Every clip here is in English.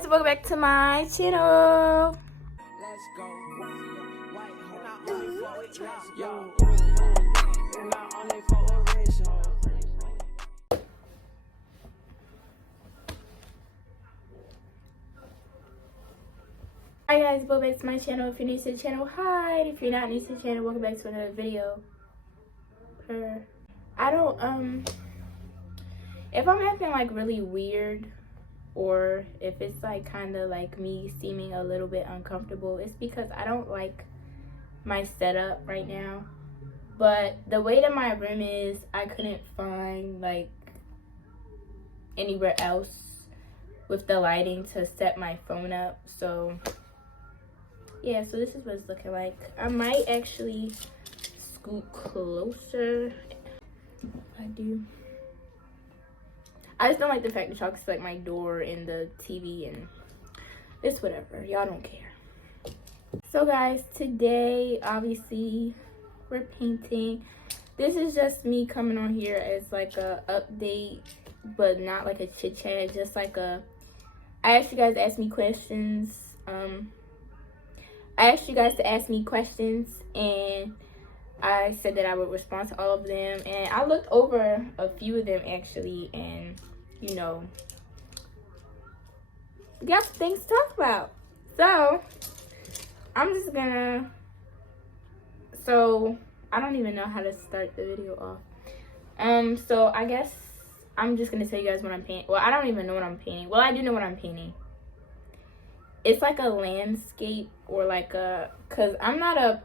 guys, welcome back to my channel. Let's go. Alright guys, welcome back to my channel. If you're new to the channel, hi. And if you're not new to the channel, welcome back to another video. I don't if I'm acting like really weird, or if it's like kind of like me seeming a little bit uncomfortable, it's because I don't like my setup right now. But the way that my room is, I couldn't find like anywhere else with the lighting to set my phone up. So yeah, so this is what it's looking like. I might actually scoot closer. I do. I just don't like the fact that y'all can see like my door and the TV, and it's whatever. Y'all don't care. So guys, today obviously we're painting. This is just me coming on here as like a update, but not like a chit chat. Just like a, I asked you guys to ask me questions. I asked you guys to ask me questions, and I said that I would respond to all of them. And I looked over a few of them actually, and you know, we got some things to talk about. So I'm just gonna, so I don't even know how to start the video off. So I guess I'm just gonna tell you guys what I'm painting. Well, I don't even know what I'm painting. Well, I do know what I'm painting. It's like a landscape, or like a, cause I'm not a,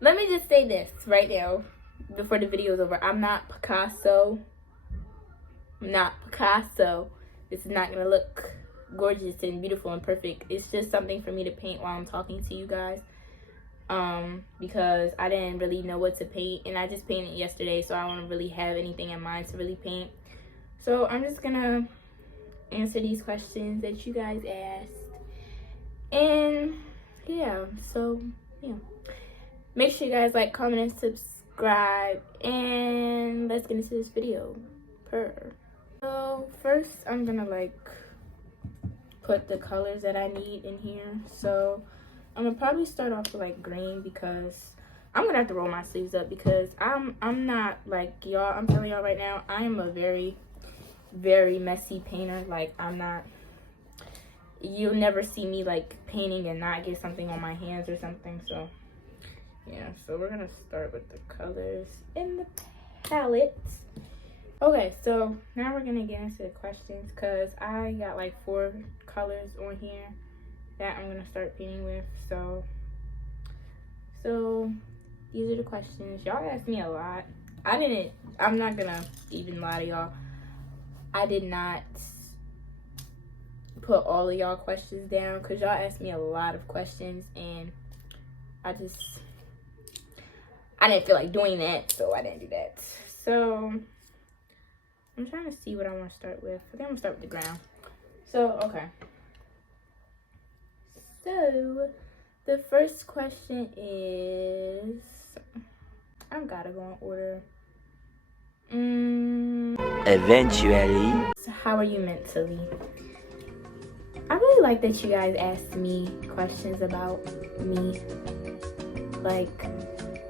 let me just say this right now before the video is over. I'm not Picasso. I'm not Picasso. This is not gonna look gorgeous and beautiful and perfect. It's just something for me to paint while I'm talking to you guys. Because I didn't really know what to paint, and I just painted yesterday, so I don't really have anything in mind to really paint. So I'm just gonna answer these questions that you guys asked. And yeah, so yeah. Make sure you guys like, comment, and subscribe, and let's get into this video. So first I'm gonna like put the colors that I need in here. So I'm gonna probably start off with like green, because I'm gonna have to roll my sleeves up, because I'm not like y'all. I'm telling y'all right now, I am a very, very messy painter. Like, I'm not, you'll never see me like painting and not get something on my hands or something. So yeah, so we're gonna start with the colors in the palette. Okay, so now we're gonna get into the questions, because I got like 4 colors on here that I'm gonna start painting with. So these are the questions. Y'all asked me a lot. I'm not gonna even lie to y'all, I did not put all of y'all questions down, because y'all asked me a lot of questions, and I didn't feel like doing that, so I didn't do that. So I'm trying to see what I want to start with. I think I'm gonna start with the ground. So okay, so the first question is, I don't gotta go in order. Eventually. So how are you mentally? I really like that you guys asked me questions about me, like,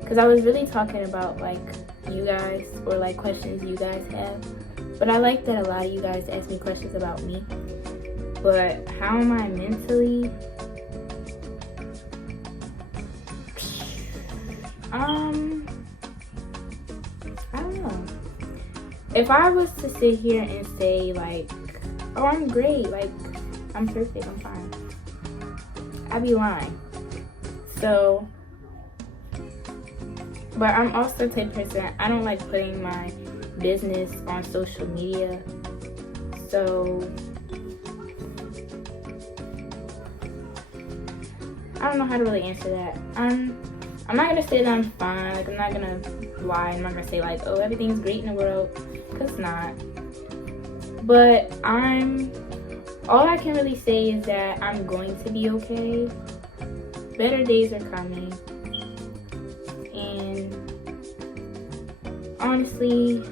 because I was really talking about like you guys, or like questions you guys have. But I like that a lot of you guys ask me questions about me. But how am I mentally? I don't know. If I was to sit here and say like, oh, I'm great, like I'm perfect, I'm fine, I'd be lying. So, but I'm also the type of person, I don't like putting my business on social media. So I don't know how to really answer that. I'm not gonna say that I'm fine. Like, I'm not gonna lie. I'm not gonna say like, oh, everything's great in the world, because it's not. But all I can really say is that I'm going to be okay. Better days are coming. And honestly,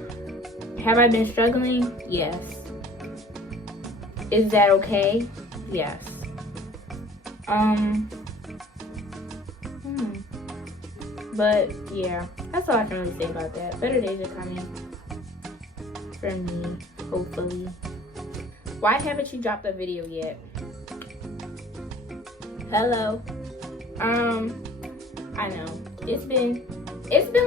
have I been struggling? Yes. Is that okay? yes. But yeah, that's all I can really say about that. Better days are coming for me, hopefully. Why haven't you dropped a video yet? Hello. I know. It's been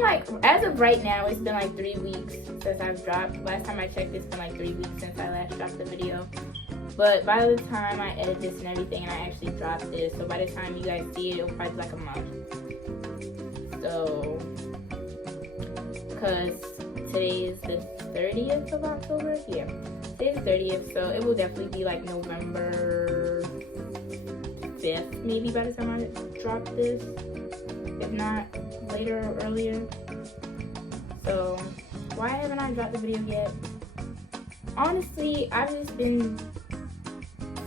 like, as of right now, it's been like 3 weeks since I've dropped. Last time I checked, it's been like 3 weeks since I last dropped the video. But by the time I edit this and everything and I actually drop this, so by the time you guys see it, it'll probably be like a month. So, because today is the 30th of October? Yeah, today's the 30th, so it will definitely be like November 5th, maybe by the time I drop this. If not later or earlier. So, why haven't I dropped the video yet? Honestly, I've just been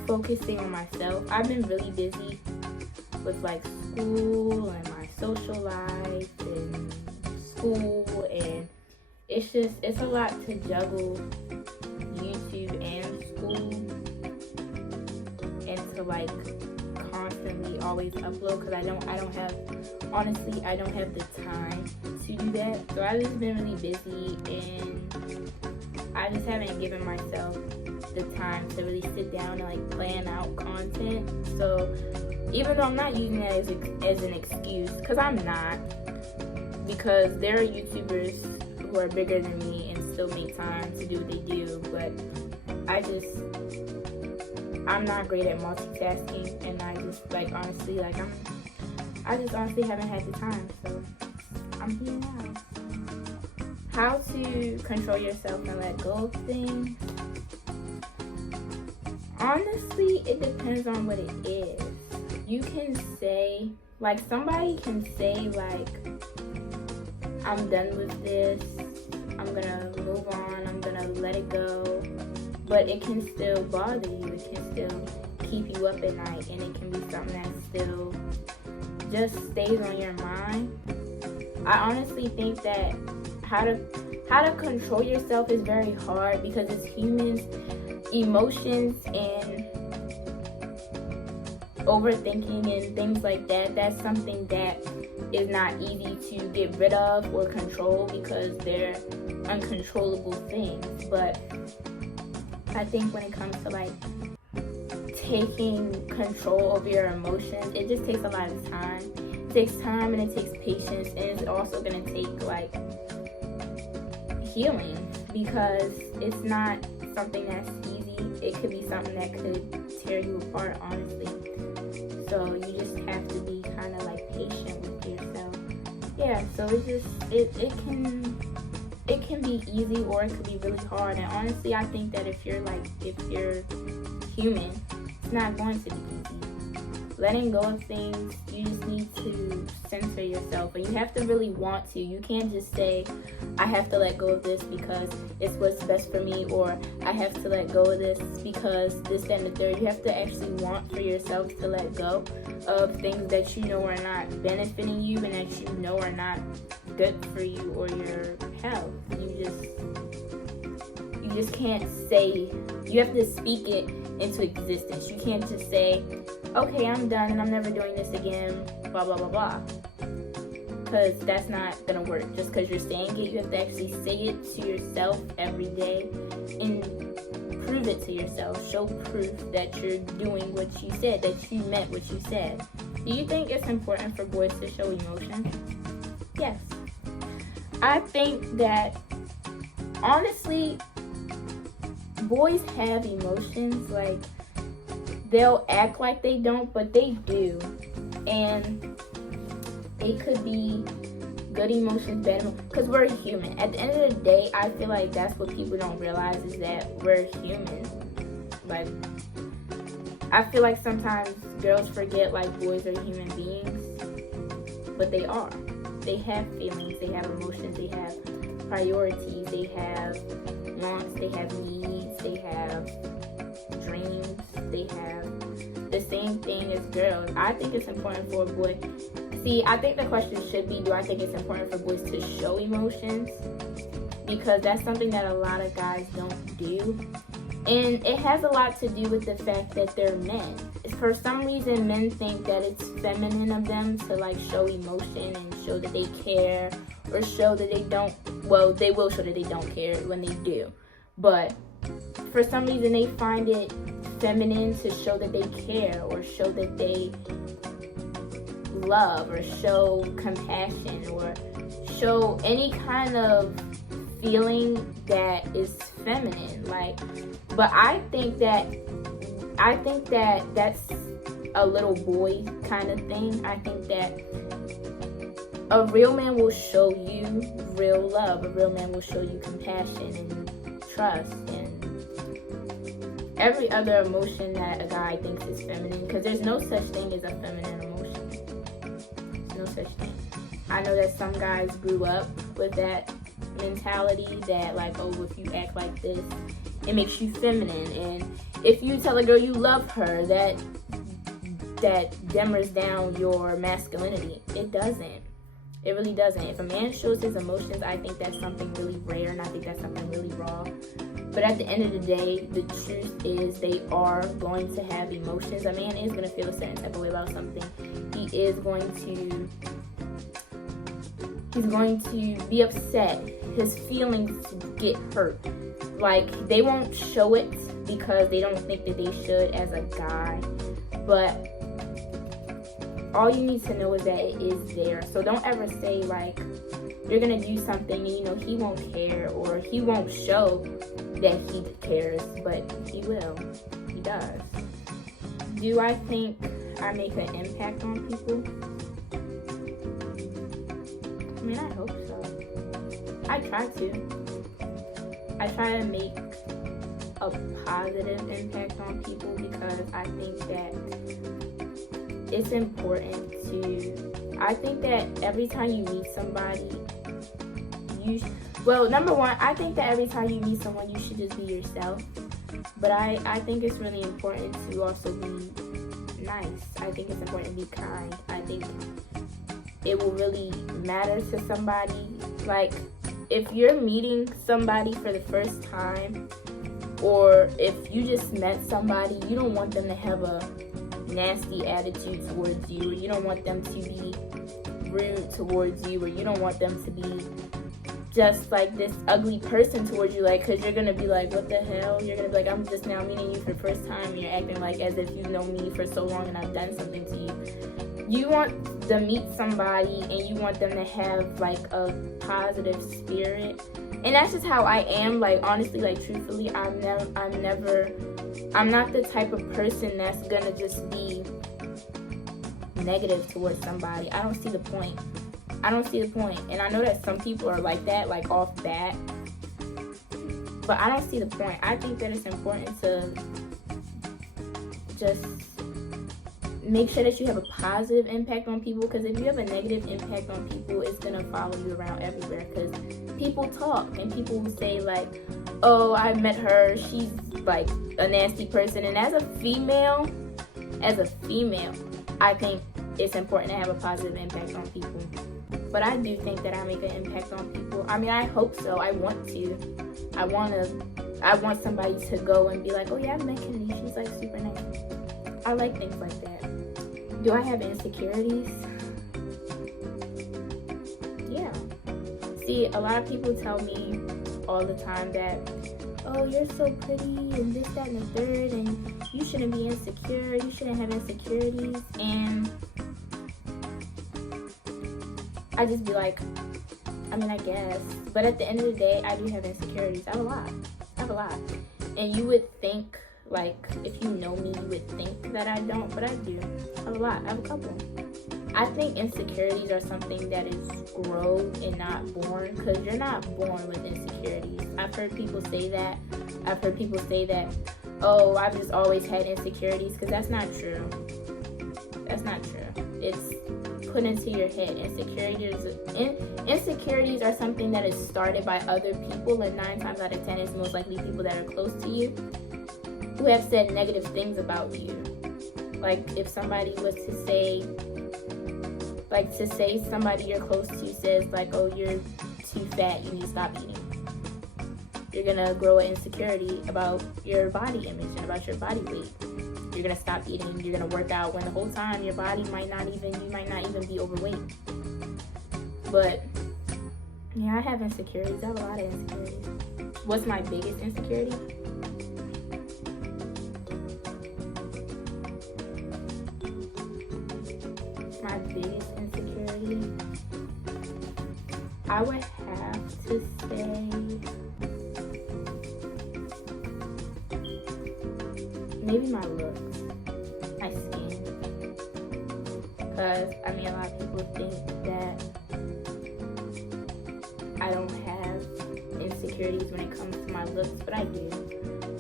focusing on myself. I've been really busy with like school and my social life and school, and it's a lot to juggle YouTube and school, and to like constantly always upload, because I don't have the time to do that. So I've just been really busy, and I just haven't given myself the time to really sit down and like plan out content. So even though I'm not using that as an excuse, because I'm not, because there are YouTubers who are bigger than me and still make time to do what they do, but I'm not great at multitasking, and I just like honestly haven't had the time, so I'm here now. How to control yourself and let go of things? Honestly, it depends on what it is. You can say, like, somebody can say, like, I'm done with this, I'm gonna move on, I'm gonna let it go, but it can still bother you, it can still keep you up at night, and it can be something that still just stays on your mind. I honestly think that how to control yourself is very hard, because as humans, emotions and overthinking and things like that's something that is not easy to get rid of or control, because they're uncontrollable things. But I think when it comes to like taking control over your emotions, it just takes a lot of time. It takes time, and it takes patience, and it's also going to take like healing, because it's not something that's easy. It could be something that could tear you apart, honestly. So you just have to be kind of like patient with yourself. Yeah, so it can be easy, or it could be really hard. And honestly, I think that if you're human, it's not going to be easy. Letting go of things, you just need to censor yourself, and you have to really want to. You can't just say, I have to let go of this because it's what's best for me, or I have to let go of this because this, that, and the third. You have to actually want for yourself to let go of things that you know are not benefiting you, and that you know are not good for you or your health. You just can't say, you have to speak it into existence. You can't just say, okay, I'm done and I'm never doing this again, blah, blah, blah, blah. Because that's not going to work. Just because you're saying it, you have to actually say it to yourself every day and prove it to yourself. Show proof that you're doing what you said, that you meant what you said. Do you think it's important for boys to show emotion? Yes. I think that, honestly, boys have emotions. Like, they'll act like they don't, but they do. And it could be good emotions, bad emotions, because we're human. At the end of the day, I feel like that's what people don't realize, is that we're human. Like, I feel like sometimes girls forget, like, boys are human beings, but they are. They have feelings, they have emotions, they have priorities, they have wants, they have needs, they have dreams, they have the same thing as girls. I think it's important for a boy. See, I think the question should be, do I think it's important for boys to show emotions? Because that's something that a lot of guys don't do. And it has a lot to do with the fact that they're men. For some reason, men think that it's feminine of them to like show emotion and show that they care, or show that they don't. Well, they will show that they don't care when they do, but for some reason they find it feminine to show that they care, or show that they love, or show compassion, or show any kind of feeling that is feminine. Like, but I think that that's a little boy kind of thing. I think that a real man will show you real love. A real man will show you compassion and trust and every other emotion that a guy thinks is feminine, because there's no such thing as a feminine emotion. There's no such thing. I know that some guys grew up with that mentality that like, oh, if you act like this, it makes you feminine, and if you tell a girl you love her, that dimmers down your masculinity. It doesn't. It really doesn't. If a man shows his emotions, I think that's something really rare, and I think that's something really raw. But at the end of the day, the truth is they are going to have emotions. A man is going to feel a certain type of way about something. He's going to be upset. His feelings get hurt. Like, they won't show it because they don't think that they should as a guy. But all you need to know is that it is there. So don't ever say like you're gonna do something and you know he won't care, or he won't show that he cares, but he will. He does. Do I think I make an impact on people? I mean, I hope so. I try to. I try to make a positive impact on people because I think that it's important to, I think that every time you meet somebody, number one, I think that every time you meet someone, you should just be yourself. But I think it's really important to also be nice. I think it's important to be kind. I think it will really matter to somebody. Like, if you're meeting somebody for the first time, or if you just met somebody, you don't want them to have a nasty attitude towards you, or you don't want them to be rude towards you, or you don't want them to be just like this ugly person towards you, like, because you're gonna be like, what the hell? You're gonna be like, I'm just now meeting you for the first time, and you're acting like as if you've known me for so long and I've done something to you. You want to meet somebody and you want them to have like a positive spirit, and that's just how I am. Like, honestly, like, truthfully, I'm not the type of person that's gonna just be negative towards somebody. I don't see the point. And I know that some people are like that, like off bat, but I don't see the point. I think that it's important to just make sure that you have a positive impact on people, because if you have a negative impact on people, it's gonna follow you around everywhere, because people talk and people will say like, oh, I met her, she's like a nasty person. And as a female, I think it's important to have a positive impact on people. But I do think that I make an impact on people. I mean, I hope so. I want to. I want somebody to go and be like, oh yeah, I've met Kennedy, she's like super nice. I like things like that. Do I have insecurities? Yeah. See, a lot of people tell me all the time that, oh, you're so pretty and this, that, and the third, and you shouldn't be insecure, you shouldn't have insecurities. And I just be like, I mean, I guess. But at the end of the day, I do have insecurities. I have a lot. And you would think, like, if you know me, you would think that I don't, but I do. I have a lot. I have a couple. I think insecurities are something that is grown and not born, because you're not born with insecurities. I've heard people say that. Oh, I've just always had insecurities, because that's not true. It's put into your head. Insecurities are something that is started by other people, and 9 times out of 10 it's most likely people that are close to you who have said negative things about you. Like, if somebody was to say somebody you're close to says like, oh, you're too fat, you need to stop eating. You're gonna grow an insecurity about your body image and about your body weight. You're gonna stop eating. You're gonna work out when the whole time your body you might not even be overweight. But yeah, I have insecurities. I have a lot of insecurities. What's my biggest insecurity? My biggest insecurity, I would have to say maybe my looks, my skin. Because, I mean, a lot of people think that I don't have insecurities when it comes to my looks, but I do.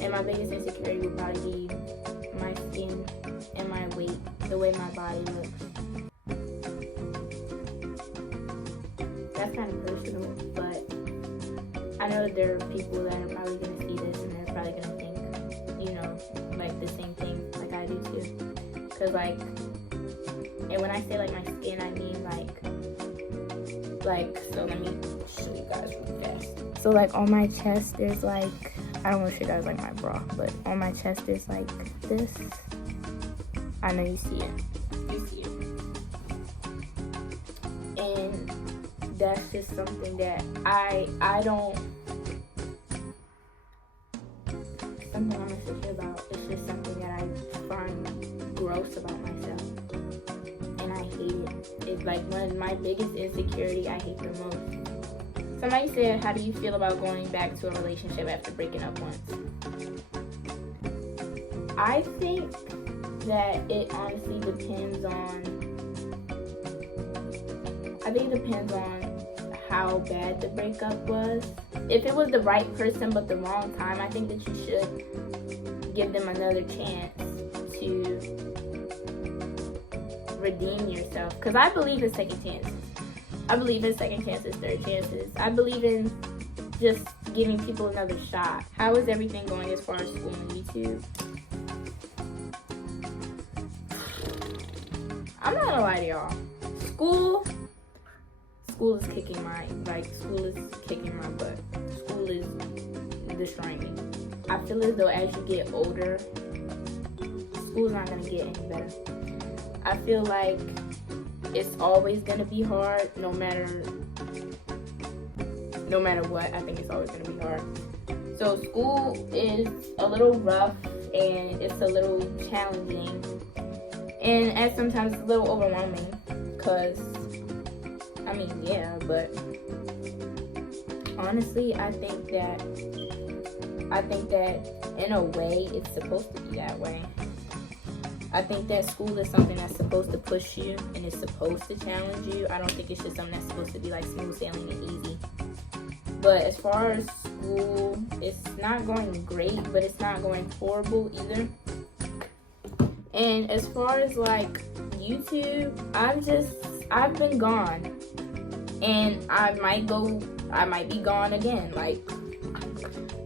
And my biggest insecurity would probably be my skin and my weight, the way my body looks. That's kind of personal, but I know there are people that are probably going to see this and they're probably going to think, you know, like the same thing like I do too. Because like, and when I say like my skin, I mean like, so let me show you guys really fast. So like on my chest, there's like, I don't want to show you guys like my bra, but on my chest there's like this. I know you see it. You see it. And that's just something that I don't, something I'm insecure about. It's just something that I find gross about myself. And I hate it. It's like one of my biggest insecurity I hate the most. Somebody said, how do you feel about going back to a relationship after breaking up once? I think that it honestly depends on, how bad the breakup was. If it was the right person but the wrong time, I think that you should give them another chance to redeem yourself. Because I believe in second chances. I believe in second chances, third chances. I believe in just giving people another shot. How is everything going as far as school and YouTube? I'm not gonna lie to y'all. School is kicking my butt. School is destroying me. I feel as though as you get older, school's not gonna get any better. I feel like it's always gonna be hard, no matter what. I think it's always gonna be hard. So school is a little rough and it's a little challenging, and at sometimes it's a little overwhelming. Cause I mean, yeah, but honestly, I think that in a way it's supposed to be that way. I think that school is something that's supposed to push you and it's supposed to challenge you. I don't think it's just something that's supposed to be like smooth sailing and easy. But as far as school, it's not going great, but it's not going horrible either. And as far as like YouTube, I've been gone. And I might be gone again. Like,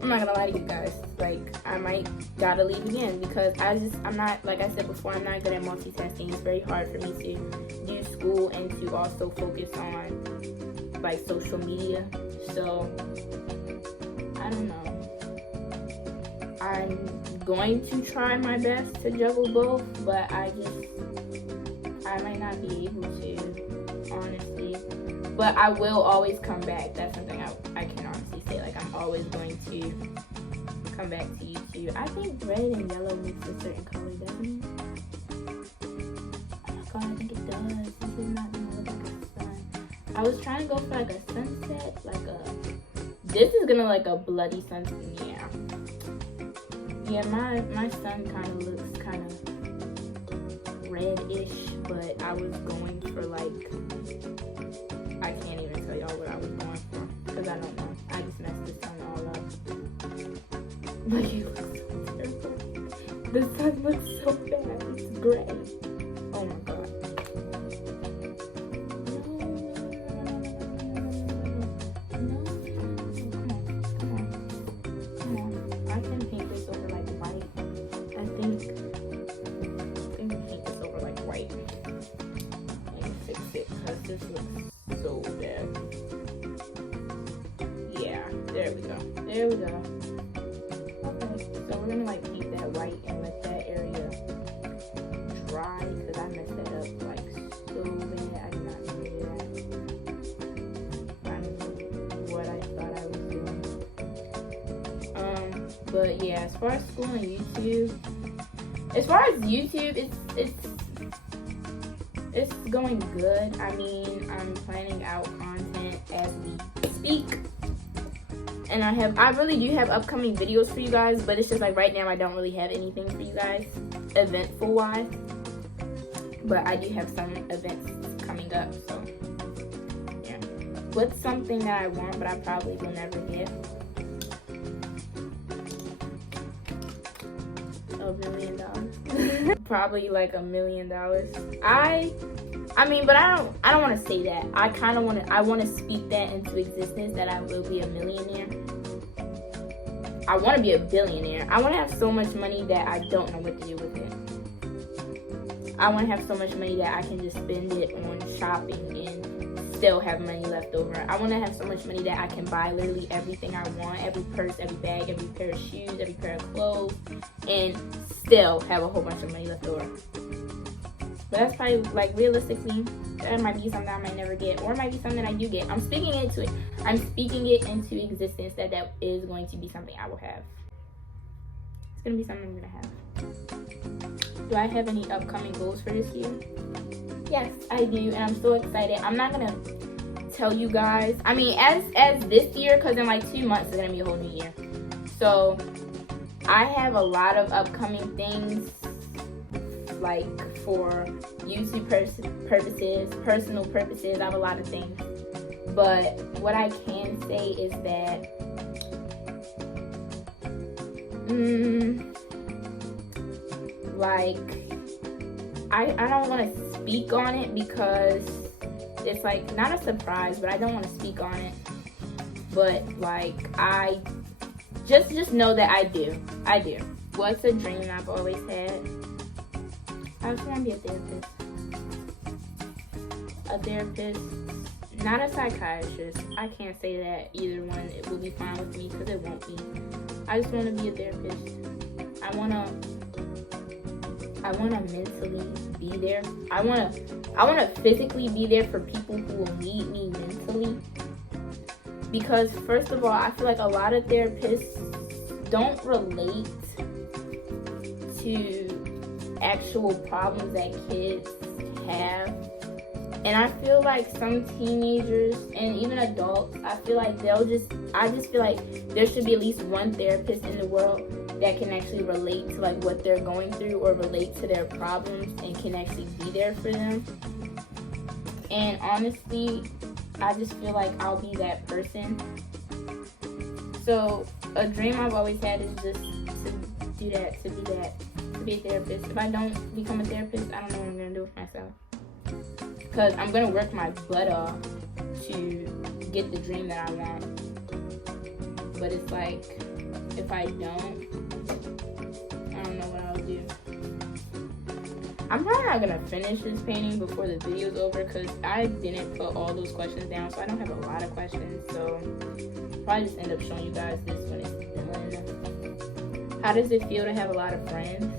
I'm not gonna lie to you guys. Like, I might gotta leave again because I'm not, like I said before, I'm not good at multitasking. It's very hard for me to do school and to also focus on, like, social media. So, I don't know. I'm going to try my best to juggle both, but I might not be able to, honestly. But I will always come back. That's something I can honestly say. Like, I'm always going to come back to YouTube. I think red and yellow makes a certain color, doesn't it? Oh my god, I think it does. This is not gonna look like a sun. I was trying to go for like a sunset, this is gonna like a bloody sunset. Yeah, my sun kind of looks kind of reddish, but I was going for like, I can't even tell y'all what I was going for because I don't know. I just messed the sun all up. Like, it looks so terrible. The sun looks so bad. It's gray. Oh my god. Come on. I can paint this over like white. I think paint this over like white. And fix it because this looks so bad. Yeah, there we go. But yeah, as far as school and YouTube, it's going good. I mean, I'm planning out content as we speak. And I really do have upcoming videos for you guys, but it's just like right now I don't really have anything for you guys, eventful wise. But I do have some events coming up, so yeah. What's something that I want but I probably will never get? $1 million. Probably like $1 million. I mean, but I don't want to say that. I want to speak that into existence, that I will be a millionaire. I want to be a billionaire. I want to have so much money that I don't know what to do with it. I want to have so much money that I can just spend it on shopping and still have money left over. I want to have so much money that I can buy literally everything I want, every purse, every bag, every pair of shoes, every pair of clothes, and still have a whole bunch of money left over. But that's probably, like, realistically, that might be something I might never get, or it might be something I do get. I'm speaking it into existence that is going to be something I will have. It's going to be something I'm going to have. Do I have any upcoming goals for this year? Yes, I do, and I'm so excited. I'm not going to tell you guys. I mean, as this year, because in like 2 months, it's going to be a whole new year. So, I have a lot of upcoming things, like for YouTube purposes, personal purposes. I have a lot of things. But what I can say is that like I don't want to speak on it because it's like not a surprise, but I don't want to speak on it. But like I just know that I do. What's a dream I've always had? I was gonna be a therapist. A therapist, not a psychiatrist. I can't say that either one. It will be fine with me because it won't be. I just want to be a therapist. I wanna mentally be there. I wanna physically be there for people who will need me mentally. Because first of all, I feel like a lot of therapists don't relate to actual problems that kids have. And I feel like some teenagers and even adults, I just feel like there should be at least one therapist in the world that can actually relate to like what they're going through or relate to their problems and can actually be there for them. And honestly, I just feel like I'll be that person. So a dream I've always had is just to do that, to be a therapist. If I don't become a therapist, I don't know what I'm going to do with myself. Because I'm going to work my butt off to get the dream that I want. But it's like, if I don't know what I'll do. I'm probably not going to finish this painting before the video's over because I didn't put all those questions down, so I don't have a lot of questions. So I'll probably just end up showing you guys this when it's done. How does it feel to have a lot of friends?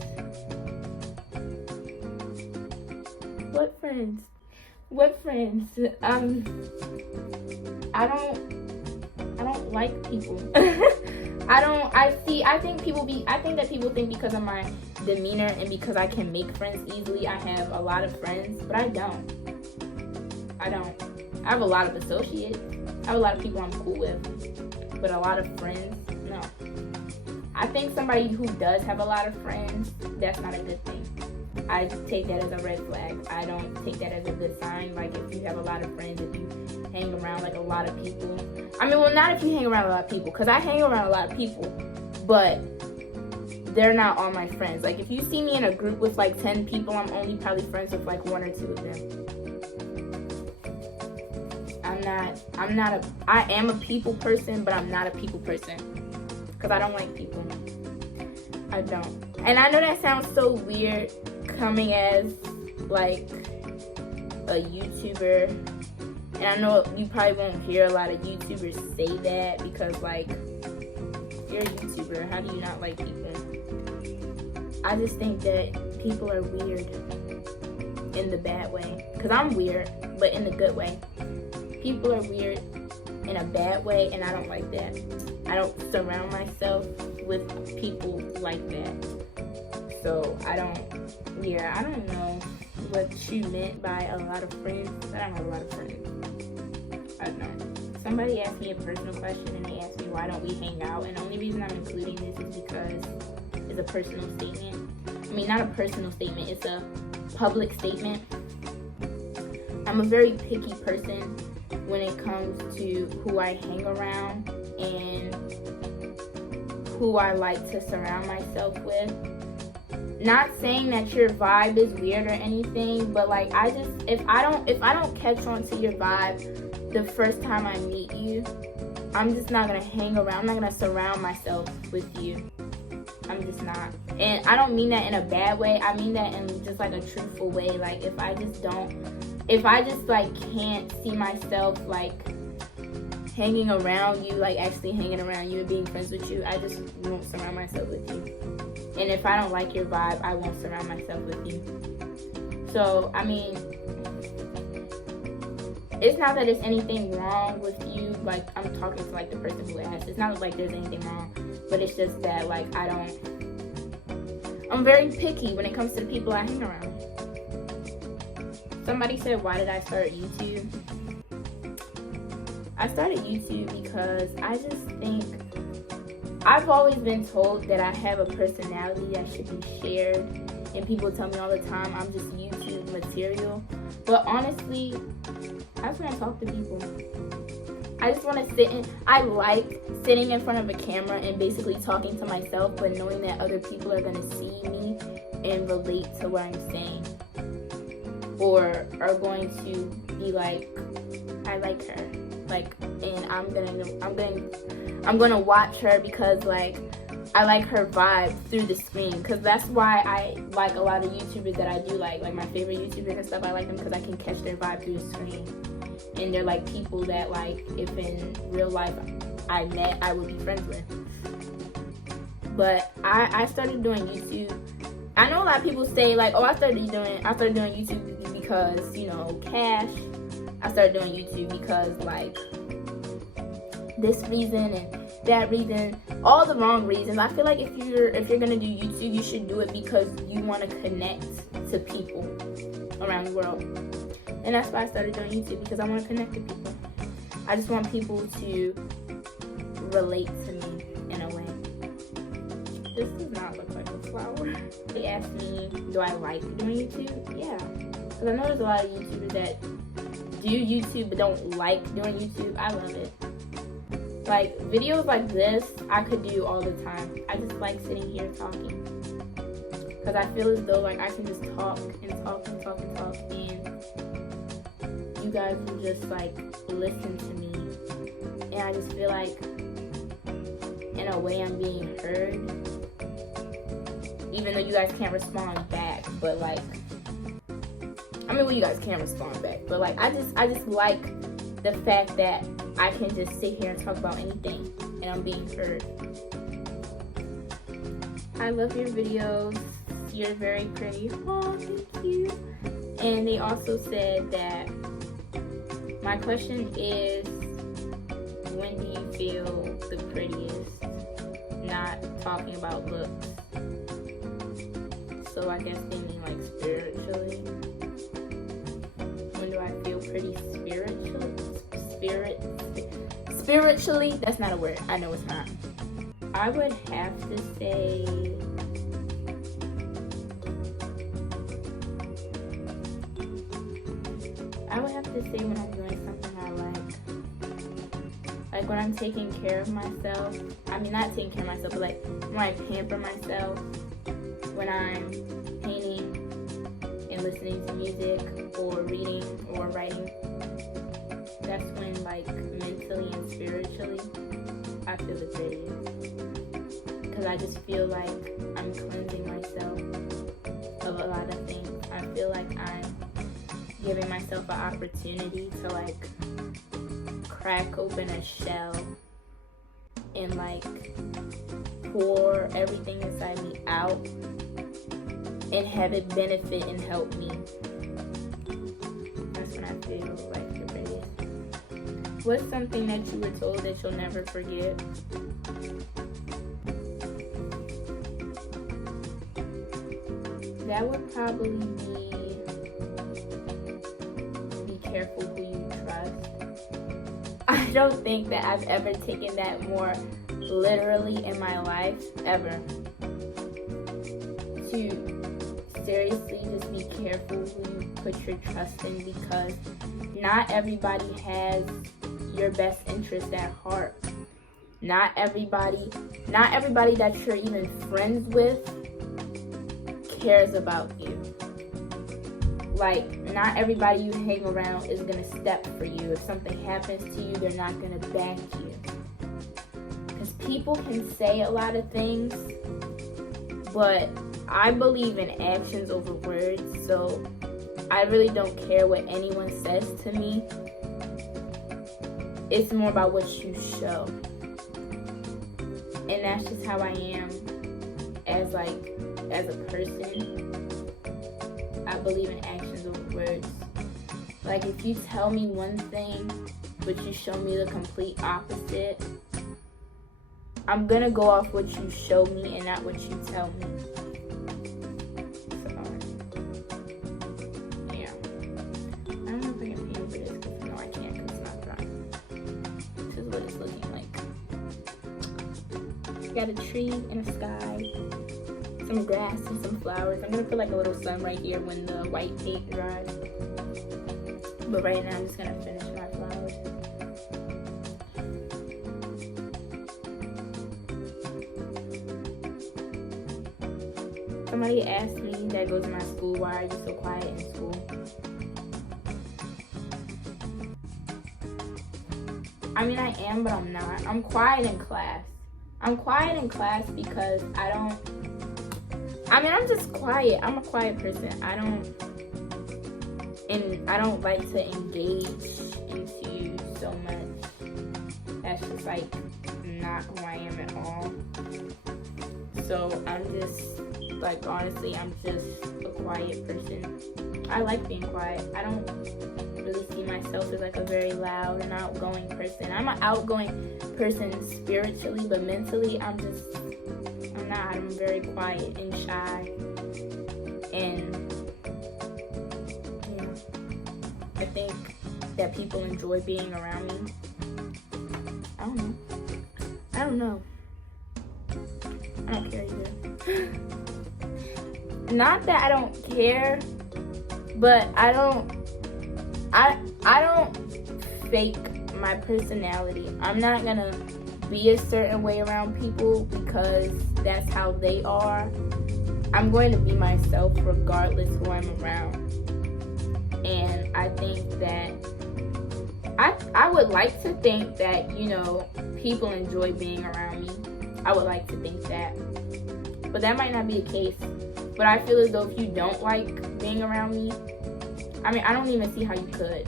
What friends? What friends? I don't like people. I think that people think because of my demeanor and because I can make friends easily, I have a lot of friends, but I don't. I have a lot of associates. I have a lot of people I'm cool with, but a lot of friends, no. I think somebody who does have a lot of friends, that's not a good thing. I take that as a red flag. I don't take that as a good sign. Like, if you have a lot of friends, if you hang around, like, a lot of people. I mean, well, not if you hang around a lot of people, because I hang around a lot of people, but they're not all my friends. Like, if you see me in a group with, like, 10 people, I'm only probably friends with, like, 1 or 2 of them. I am a people person, but I'm not a people person, because I don't like people. I don't. And I know that sounds so weird coming as like a YouTuber, and I know you probably won't hear a lot of YouTubers say that because like, you're a YouTuber, how do you not like people? I just think that people are weird in the bad way, because I'm weird, but in the good way. People are weird in a bad way, and I don't like that. I don't surround myself with people like that. So I don't know what she meant by a lot of friends. I don't have a lot of friends. I don't know. Somebody asked me a personal question and they asked me why don't we hang out, and the only reason I'm including this is because it's a personal statement. I mean, not a personal statement, it's a public statement. I'm a very picky person when it comes to who I hang around and who I like to surround myself with. Not saying that your vibe is weird or anything, but like if I don't catch on to your vibe the first time I meet you, I'm just not gonna hang around. I'm not gonna surround myself with you. I'm just not. And I don't mean that in a bad way. I mean that in just like a truthful way. Like if I just like can't see myself like hanging around you, like actually hanging around you and being friends with you, I just won't surround myself with you. And if I don't like your vibe, I won't surround myself with you. So, I mean, it's not that there's anything wrong with you. Like, I'm talking to, like, the person who asked. It's not like there's anything wrong. But it's just that, like, I'm very picky when it comes to the people I hang around. Somebody said, why did I start YouTube? I started YouTube because I just think I've always been told that I have a personality that should be shared, and people tell me all the time I'm just YouTube material. But honestly, I just want to talk to people. I just want to I like sitting in front of a camera and basically talking to myself, but knowing that other people are going to see me and relate to what I'm saying. Or are going to be like, I like her. Like, and I'm gonna watch her because like I like her vibe through the screen, because that's why I like a lot of YouTubers that I do like my favorite YouTubers and stuff. I like them because I can catch their vibe through the screen, and they're like people that like if in real life I met, I would be friends with. But I started doing YouTube. I know a lot of people say like, oh, I started doing YouTube because, you know, cash. I started doing YouTube because like this reason and that reason, all the wrong reasons. I feel like if you're gonna do YouTube, you should do it because you want to connect to people around the world. And that's why I started doing YouTube, because I want to connect to people. I just want people to relate to me in a way. This does not look like a flower. They asked me, do I like doing YouTube? Yeah, because I know there's a lot of YouTubers that do YouTube but don't like doing YouTube. I love it. Like, videos like this, I could do all the time. I just like sitting here talking. Because I feel as though, like, I can just talk and talk and talk and talk. And you guys will just, like, listen to me. And I just feel like, in a way, I'm being heard. Even though you guys can't respond back. But, like, I mean, well, you guys can respond back. But, like, I just like the fact that I can just sit here and talk about anything and I'm being heard. I love your videos. You're very pretty. Oh, thank you. And they also said that my question is, when do you feel the prettiest? Not talking about looks. So I guess they mean like spiritually. When do I feel pretty spiritually? Spiritually, that's not a word. I know it's not. I would have to say when I'm doing something I like. Like when I'm taking care of myself. I mean, not taking care of myself, but like when I pamper myself. When I'm painting and listening to music or reading or writing. That's when, like, mentally and spiritually, I feel the prettiest. Because I just feel like I'm cleansing myself of a lot of things. I feel like I'm giving myself an opportunity to, like, crack open a shell and, like, pour everything inside me out and have it benefit and help me. That's when I feel like the prettiest. What's something that you were told that you'll never forget? That would probably be careful who you trust. I don't think that I've ever taken that more literally in my life, ever. To seriously just be careful who you put your trust in, because not everybody has your best interest at heart. Not everybody that you're even friends with cares about you. Like, not everybody you hang around is gonna step for you. If something happens to you, they're not gonna back you. Because people can say a lot of things, but I believe in actions over words, so I really don't care what anyone says to me. It's more about what you show. And that's just how I am as a person. I believe in actions over words. Like, if you tell me one thing, but you show me the complete opposite, I'm gonna go off what you show me and not what you tell me. So, yeah. I don't know if I can paint over this, because no, I can't, because it's not dry. This is what it's looking like. Got a tree and a sky, some grass and some flowers. I'm gonna put like a little sun right here when the white paint dries. But right now I'm just gonna finish my flowers. Somebody asked me that goes to my school, why are you so quiet in school? I mean, I am, but I'm not. I'm quiet in class. I'm quiet in class because I'm just quiet. I'm a quiet person. I don't like to engage into so much. That's just like not who I am at all. So I'm just like, honestly, I'm just a quiet person. I like being quiet. I don't really see myself as like a very loud and outgoing person. I'm an outgoing person spiritually, but mentally I'm not. I'm very quiet and shy. And I think that people enjoy being around me. I don't know. I don't care either. Not that I don't care, but I don't fake my personality. I'm not gonna be a certain way around people because that's how they are. I'm going to be myself regardless who I'm around. And I think that I would like to think that, people enjoy being around me. I would like to think that. But that might not be the case. But I feel as though if you don't like being around me, I mean, I don't even see how you could.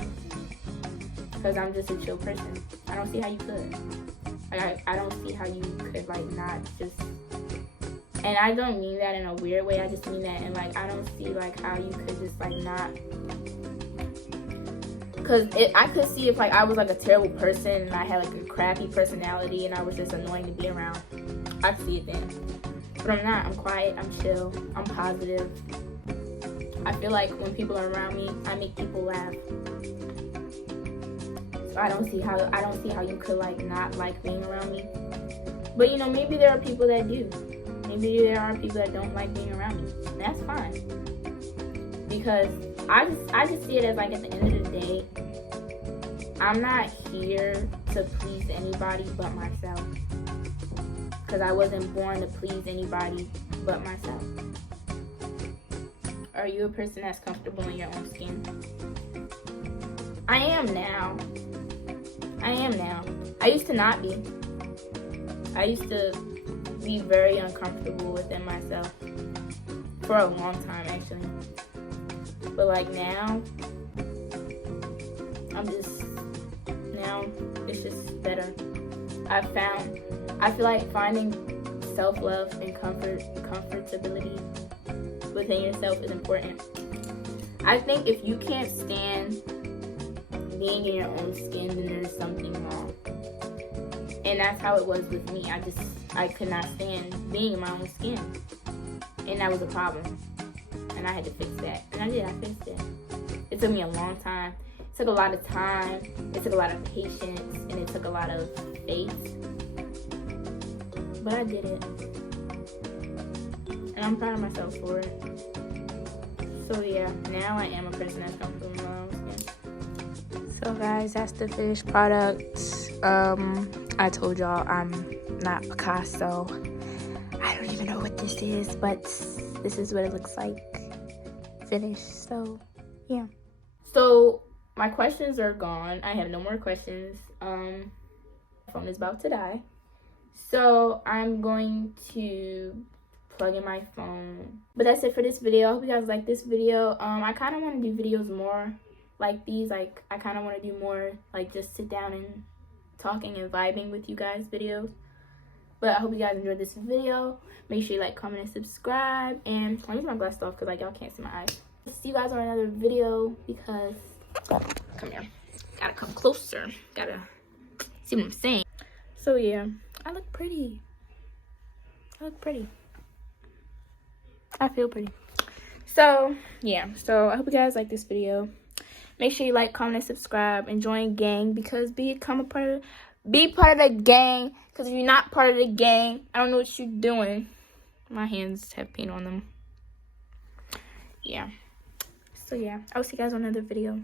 Because I'm just a chill person. I don't see how you could. Like, I don't see how you could, like, not just... And I don't mean that in a weird way. I just mean that in, like, I don't see, like, how you could just, like, not... Because I could see if, like, I was, like, a terrible person and I had, like, a crappy personality and I was just annoying to be around. I could see it then. But I'm not. I'm quiet. I'm chill. I'm positive. I feel like when people are around me, I make people laugh. So I don't see how you could, like, not like being around me. But, maybe there are people that do. Maybe there are people that don't like being around me. And that's fine. Because I just see it as, like, at the end of the day, I'm not here to please anybody but myself. Because I wasn't born to please anybody but myself. Are you a person that's comfortable in your own skin? I am now. I used to not be. I used to be very uncomfortable within myself. For a long time, actually. But, like, now, it's just better. I feel like finding self-love and comfortability within yourself is important. I think if you can't stand being in your own skin, then there's something wrong. And that's how it was with me. I could not stand being in my own skin. And that was a problem. And and I had to fix that. And I fixed it. It took me a long time. It took a lot of time. It took a lot of patience, and it took a lot of faith. But I did it. And I'm proud of myself for it. So yeah, now I am a person that's comfortable in my own skin. So guys, that's the finished product. I told y'all I'm not Picasso. I don't even know what this is, but this is what it looks like finished. So yeah. So my questions are gone. I have no more questions. My phone is about to die. So I'm going to plug in my phone. But that's it for this video. I hope you guys like this video. I kind of want to do videos more like these. Like, I kind of want to do more like just sit down and talking and vibing with you guys videos. But I hope you guys enjoyed this video. Make sure you like, comment, and subscribe. And let me get my glasses off because like y'all can't see my eyes. See you guys on another video because come here. Gotta come closer. Gotta see what I'm saying. So yeah, I look pretty. I look pretty. I feel pretty. So yeah, so I hope you guys like this video. Make sure you like, comment, and subscribe, and join gang because be part of the gang. Because if you're not part of the gang, I don't know what you're doing. My hands have paint on them. Yeah. So yeah, I'll see you guys on another video.